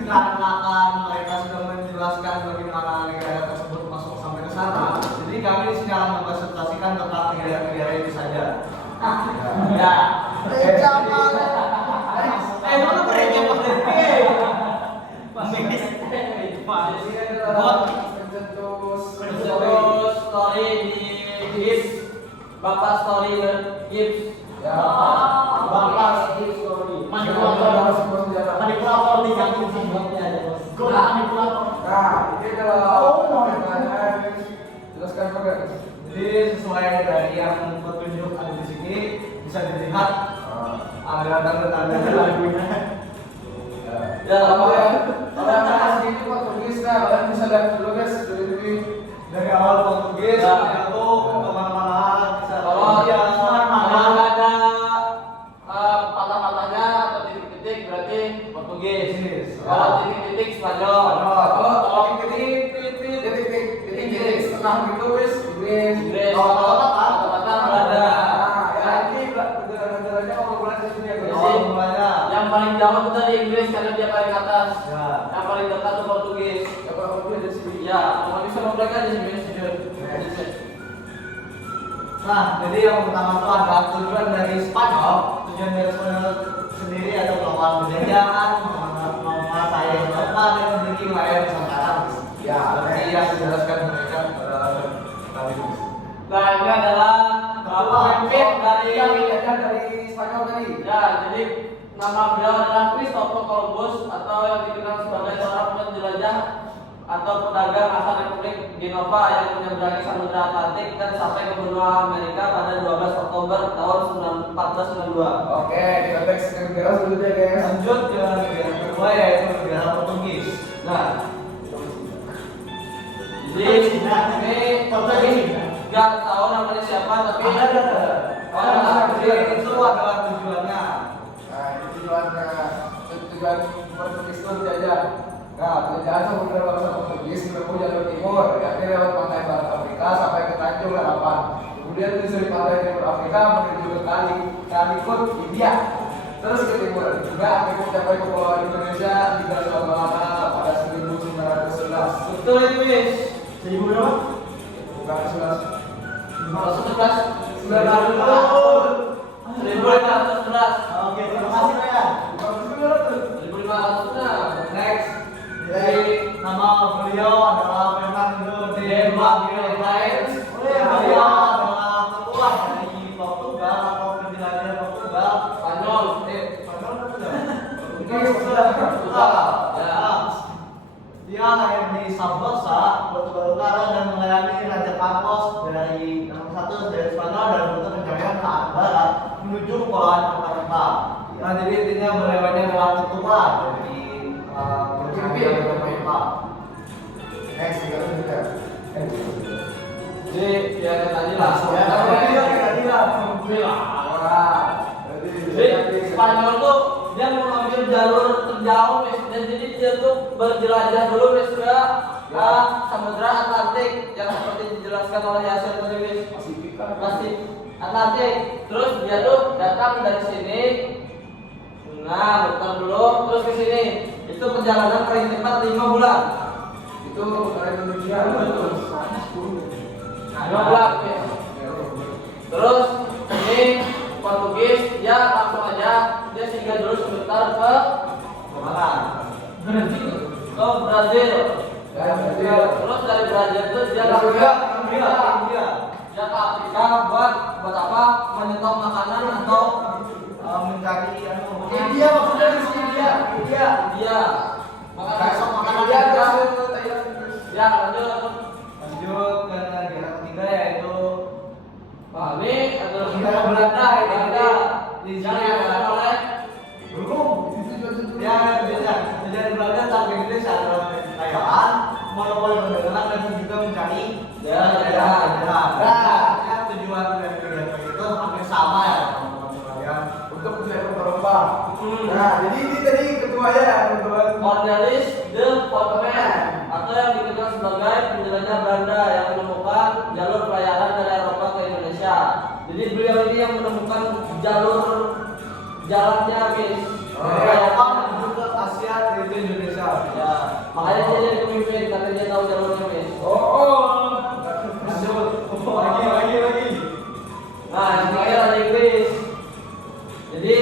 Dikarenakan mereka sudah menjelaskan bagaimana negara tersebut masuk sampai ke sana, jadi kami di sini akan mempresentasikan tentang negara-negara itu saja. ya. Mana mereka Terus story di Gibbs, Bapak story Gibbs. Ya. Bapak story. Manipulator 3 kunci jawabnya ada bos. Manipulator. Nah, ini kalau Jelaskan juga. Jadi sesuai dari yang petunjuk ada di sini bisa dilihat ada tanda-tanda lagunya. ya apa ya? Kalau yang bahas ini Portugis nah, kalian bisa lihat dulu guys dari Dari awal Portugis, Ya. jatuh kemana-mana bisa. Kalau Iya. kalau ada patah-patahnya atau titik-titik berarti Portugis. Kalau titik-titik Spanyol. Kalau titik-titik setengah gitu wis Inggris. Inggris. Kalau Patah-patah Belanda. Ya ini negara-negaranya kalau mulai dari sini ya. Jadi, Awal mulanya. Yang paling jawab itu dari Inggris karena dia paling atas. Ya. Yang paling dekat itu Portugis. Apa aku ada sini? Ya, mau bisa mereka di sini. Nah, jadi yang pertama itu ada tujuan dari Spanyol. Tujuan dari Spanyol sendiri ada melawan penjajahan, menguasai Eropa dan memiliki wilayah Nusantara. Ya, seperti yang dijelaskan mereka tadi. Nah, ini adalah pemimpin dari yang dari Spanyol tadi. ya, jadi nama beliau adalah Christopher Columbus atau yang dikenal sebagai seorang penjelajah atau pedagang asal Republik Genova yang menyeberangi Samudra Atlantik dan sampai ke benua Amerika pada 12 Oktober tahun 1492. Oke, kita teks ke negara selanjutnya guys. Lanjut ke negara kedua yaitu negara Portugis. Nah, jadi ini Portugis nggak tahu namanya siapa tapi Jadi itu adalah tujuannya. Nah, ini tujuan Portugis itu menjajah. Nah, penjajahan Samudra bangsa Portugis menempuh jalur timur, yakni lewat pantai barat Afrika sampai ke Tanjung Harapan. Kemudian menyusuri pantai timur Afrika menuju ke Calicut, India. Terus ke timur, juga akhirnya mencapai kepulauan Indonesia di Selat Malaka pada 1911. betul itu Miss. 1000 berapa? Bukan 11. 1911 1911. 1511 Oke, terima kasih Ryan. 1500. Next. Jadi nama beliau adalah Fernando de Magalhães. Beliau adalah ketua dari Portugal atau penjelajah Portugal. Spanyol. Spanyol Portugal. Ya. Dia lahir di Sabrosa, Portugal Utara dan melayani Raja Carlos dari nomor 1 dari Spanyol dan rute pencarian ke arah barat menuju Kepulauan Antartika. Nah, jadi intinya beliaunya adalah ketua dari pencarian Antartika. Next, kita lanjutkan. Jadi ya tadi lah. Jadi Spanyol tuh dia mengambil jalur terjauh Miss. Dan jadi dia tuh berjelajah dulu Miss ke Samudra Atlantik yang seperti dijelaskan oleh Yasir tadi Miss. Pasifik Atlantik. Terus dia tuh datang dari sini. Nah, bukan dulu terus ke sini. Itu perjalanan paling cepat 5 bulan. Itu dari Indonesia. 5 bulan Miss. Terus ini Portugis dia langsung aja dia singgah dulu sebentar ke Mana? ke Brazil. Terus dari Brazil itu dia langsung ke India. dia ke Afrika buat apa? Menyetop makanan atau Mencari India maksudnya di sini India. dia makanan India Afrika. Thailand. Ya lanjut. Lanjut ke negara ketiga yaitu Ini adalah negara Belanda. Ini ada di yang sini dilakukan oleh belum. Ya, tujuan Belanda sampai Inggris adalah kekayaan, monopoli perdagangan dan juga mencari daerah-daerah. Nah, tujuan dari kegiatan itu hampir sama ya teman-teman sekalian. Untuk tujuan Eropa. Nah, jadi ini tadi ketuanya teman-teman. Cornelis de Portman atau yang dikenal sebagai penjelajah Belanda yang menemukan jalur pelayaran dari Eropa ke Indonesia. Jadi beliau ini yang menemukan jalannya Miss. Dari Eropa menuju ke Asia yaitu Indonesia. Ya, makanya dia jadi pemimpin karena dia tahu jalurnya Miss. Lanjut. Lagi. Nah, yang terakhir ada Inggris. Jadi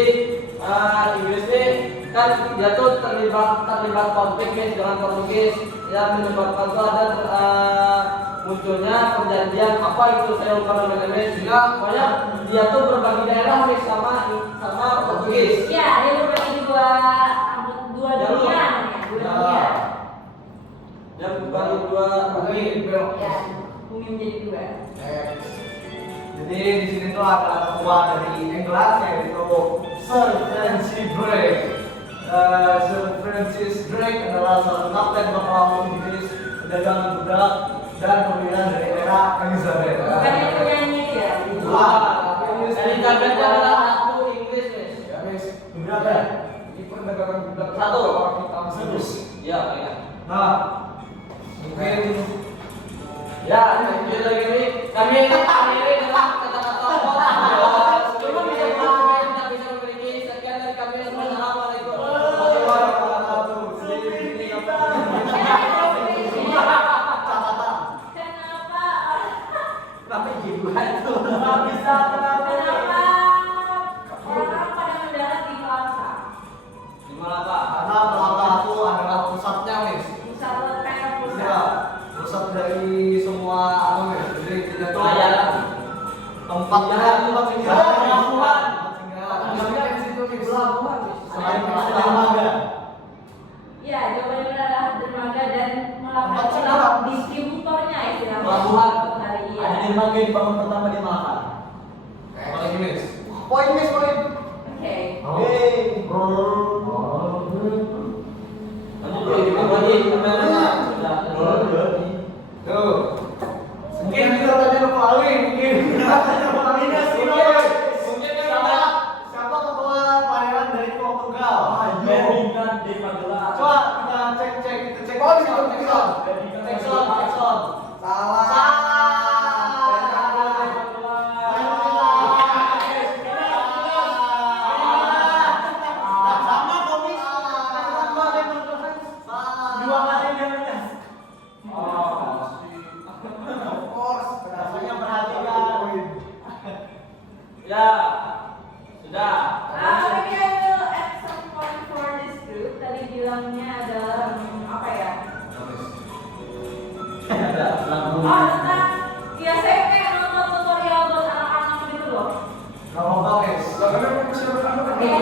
Inggris ini kan dia tuh terlibat konflik Miss dengan Portugis yang menyebabkan tuh ada munculnya perjanjian apa itu saya lupa namanya Miss. Pokoknya dia tuh berbagi daerah Miss sama Portugis. Ya, dia berbagi dua dunia, dua dunia. Dia berbagi dua bagi. Ya, bumi menjadi dua. Jadi di sini tuh ada ketua dari England yaitu Sir Francis Drake. Sir Francis Drake adalah seorang kapten kapal Inggris, pedagang budak dan pemilihan dari era Elizabeth. Bukan yang penyanyi itu ya. Elizabeth adalah ratu Inggris Miss. Ya, Miss. Berapa? Ini perdagangan budak. Satu. Kita terus. Ya, ya. Nah, mungkin Ya, lanjut lagi nih. Kami ini dengan kata-kata sebelum bisa memiliki sekian dari kami. Assalamualaikum. Nggak bisa kenapa? Kenapa orang-orang pada mendarat di Malaka? Di Malaka. Karena Malaka itu adalah pusatnya, Miss. Pusat kayak Iya, pusat. pusat dari semua apa, Miss? Jadi tidak tahu Layanan. tempatnya tempat singgah. Pelabuhan. Tempat singgah. Maksudnya di situ Miss. Pelabuhan. Selain itu dermaga. Ya, jawabannya benar adalah dermaga dan Malaka Tempat adalah singgah. distributornya istilahnya. Pelabuhan. Hari iya. Ada dermaga yang dibangun pertama di Malaka. Apalagi Miss. Poin, Miss, poin. Oke. Yeay. Lanjut bro, gimana lagi? Sudah. Tuh. Mungkin kita tanya lupa lagi, mungkin. Ini sih, Mungkin siapa ketua pelayaran dari Portugal? Ferdinand de Magellan. Coba kita cek, kita cek. Oh, di situ, di situ. Cek sound. Salah. Sama komis. Dua kali dia menang. Rasanya perhatikan. Ya, sudah. Maybe I will add some point for this group. Tadi bilangnya adalah apa ya? Ada lagu. Oh, tentang ya saya kayak nonton tutorial buat anak-anak gitu loh. Gak apa-apa, Miss. Oke.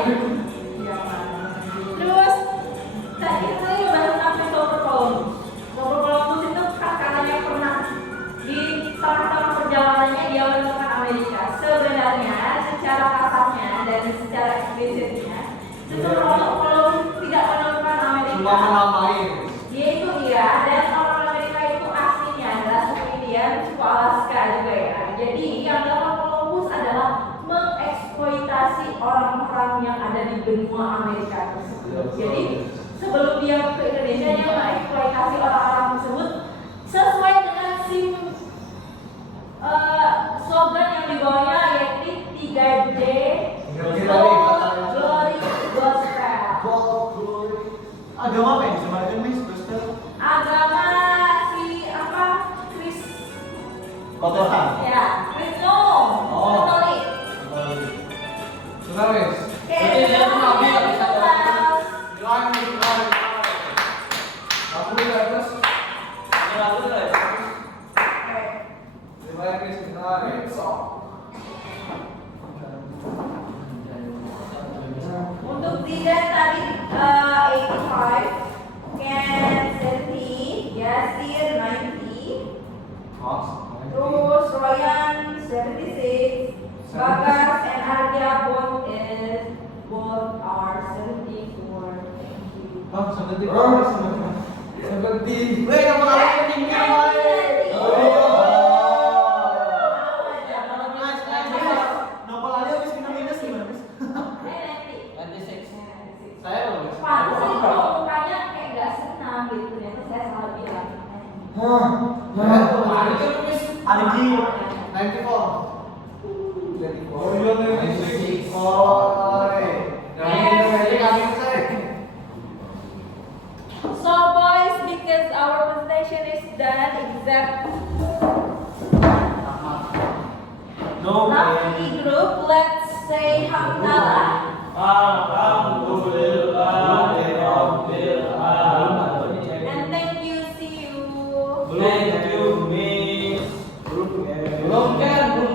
Terus tadi saya bahas tentang Christopher Columbus. Christopher Columbus itu kan katanya pernah di tengah-tengah perjalanannya dia menemukan Amerika. Sebenarnya secara kasarnya dan secara eksplisitnya Christopher Columbus tidak menemukan Amerika. Cuma menamai. Dia itu iya, dan orang Amerika itu aslinya adalah suku Indian, suku Alaska juga ya. Jadi yang dilakukan Columbus adalah mengeksploitasi orang-orang yang ada di benua Amerika tersebut. Jadi sebelum dia ke Indonesia, dia mengeksploitasi orang-orang tersebut sesuai dengan slogan yang dibawanya yaitu 3D Glory Gospel. Agama apa yang sebenarnya, Miss? Gospel? Agama si apa? Kris Kotoran. ya, Kristno, Oh. Katolik. Sudah Miss. Oke, Berarti dia terima pernah kasih bilang atas bisa kelas. Aku udah terus. Ini lagu tuh ya. Oke. Terima kasih sebentar. Untuk Zidan tadi 85, Ken 70, Yasir 90, terus Royan 76, Bagas and Arya both are 74. Thank you. Seperti. Weh, kamu lagi tinggi, weh. Nomor aja habis kena minus gimana, Miss? Saya loh, Miss. Pantes sih kalau mukanya kayak gak senang gitu, ternyata saya salah bilang. Ada di 94. Oh iya, 96. So boys, because our presentation is done, except No. Nafi group, let's say Hamdallah. Alhamdulillahirabbil alamin. And thank you, see you. Thank you.